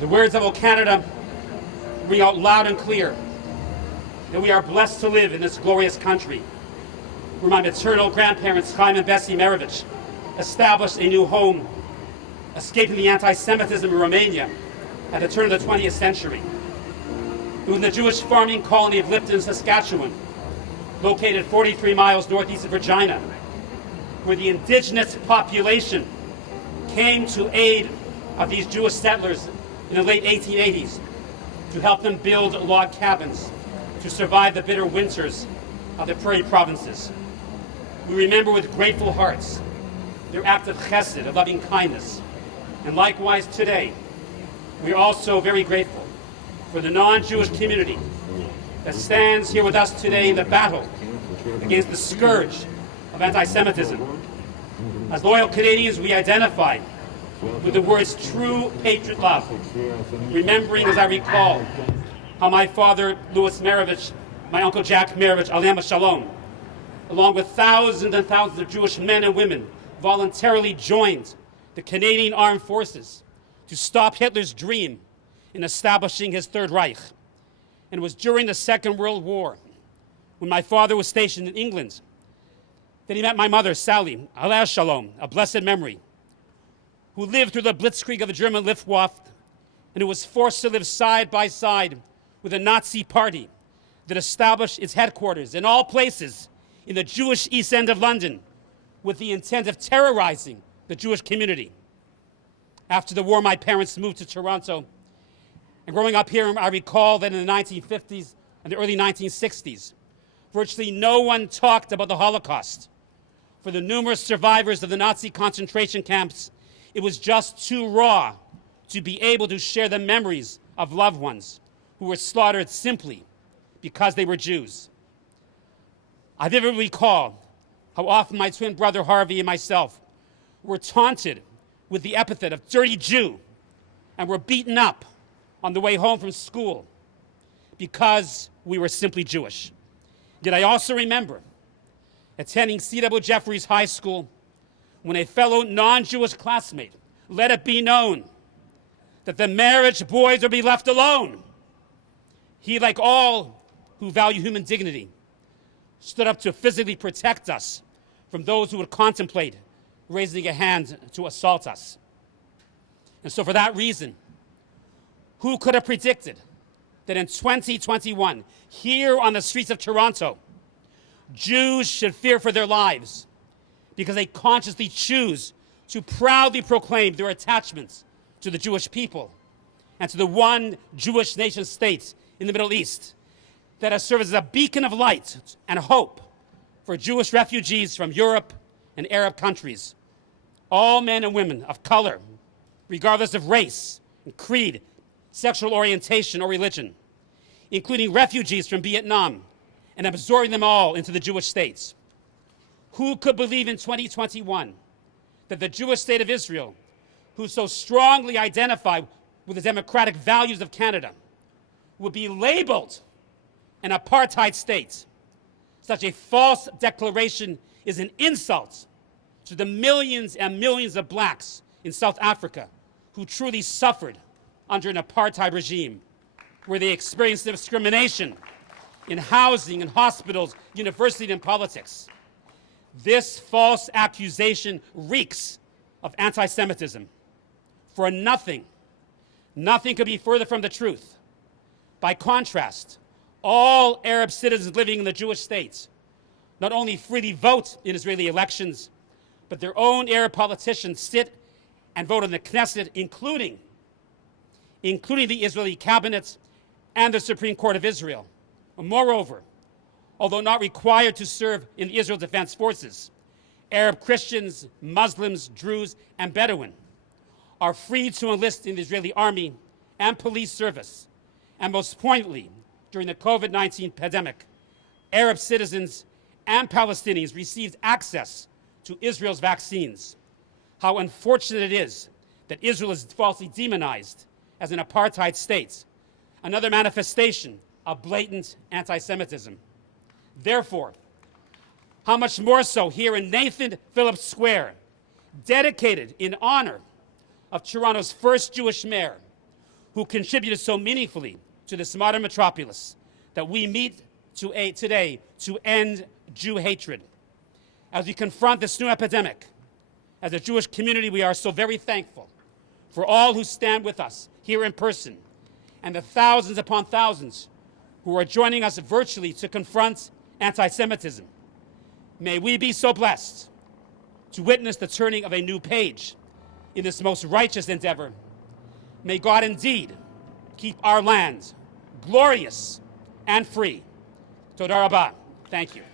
The words of O Canada ring out loud and clear that we are blessed to live in this glorious country, where my maternal grandparents, Chaim and Bessie Meirovich, established a new home, escaping the anti-Semitism in Romania at the turn of the 20th century. It was in the Jewish farming colony of Lipton, Saskatchewan, located 43 miles northeast of Regina, where the indigenous population came to aid of these Jewish settlers in the late 1880s to help them build log cabins to survive the bitter winters of the prairie provinces. We remember with grateful hearts their act of chesed, of loving kindness. And likewise today, we are also very grateful for the non-Jewish community that stands here with us today in the battle against the scourge of anti-Semitism. As loyal Canadians, we identify with the words true patriot love, remembering, as I recall, how my father, Louis Meirovich, my uncle Jack Meirovich, Alem Shalom, along with thousands and thousands of Jewish men and women, voluntarily joined the Canadian Armed Forces to stop Hitler's dream in establishing his Third Reich. And it was during the Second World War, when my father was stationed in England, that he met my mother, Sally, Aleh Shalom, a blessed memory, who lived through the blitzkrieg of the German Luftwaffe and who was forced to live side by side with a Nazi party that established its headquarters in all places in the Jewish East End of London with the intent of terrorizing the Jewish community. After the war, my parents moved to Toronto. And growing up here, I recall that in the 1950s and the early 1960s, virtually no one talked about the Holocaust. For the numerous survivors of the Nazi concentration camps, it was just too raw to be able to share the memories of loved ones who were slaughtered simply because they were Jews. I vividly recall how often my twin brother Harvey and myself were taunted with the epithet of dirty Jew and were beaten up on the way home from school because we were simply Jewish. Yet I also remember attending C.W. Jeffries High School when a fellow non-Jewish classmate let it be known that the marriage boys would be left alone. He, like all who value human dignity, stood up to physically protect us from those who would contemplate raising a hand to assault us. And so for that reason, who could have predicted that in 2021, here on the streets of Toronto, Jews should fear for their lives because they consciously choose to proudly proclaim their attachments to the Jewish people and to the one Jewish nation state in the Middle East that has served as a beacon of light and hope for Jewish refugees from Europe and Arab countries. All men and women of color, regardless of race and creed, sexual orientation or religion, including refugees from Vietnam, and absorbing them all into the Jewish states. Who could believe in 2021 that the Jewish state of Israel, who so strongly identify with the democratic values of Canada, would be labeled an apartheid state? Such a false declaration is an insult to the millions and millions of blacks in South Africa who truly suffered under an apartheid regime, where they experienced discrimination in housing, in hospitals, university, and politics. This false accusation reeks of anti-Semitism. For nothing could be further from the truth. By contrast, all Arab citizens living in the Jewish states not only freely vote in Israeli elections, but their own Arab politicians sit and vote in the Knesset, including the Israeli cabinet and the Supreme Court of Israel. Moreover, although not required to serve in the Israel Defense Forces, Arab Christians, Muslims, Druze, and Bedouin are free to enlist in the Israeli army and police service. And most poignantly, during the COVID-19 pandemic, Arab citizens and Palestinians received access to Israel's vaccines. How unfortunate it is that Israel is falsely demonized as an apartheid state, another manifestation of blatant anti-Semitism. Therefore, how much more so here in Nathan Phillips Square, dedicated in honor of Toronto's first Jewish mayor, who contributed so meaningfully to this modern metropolis that we meet today to end Jew hatred. As we confront this new epidemic, as a Jewish community, we are so very thankful for all who stand with us here in person and the thousands upon thousands who are joining us virtually to confront anti-Semitism. May we be so blessed to witness the turning of a new page in this most righteous endeavor. May God indeed keep our land glorious and free. Toda Rabah. Thank you.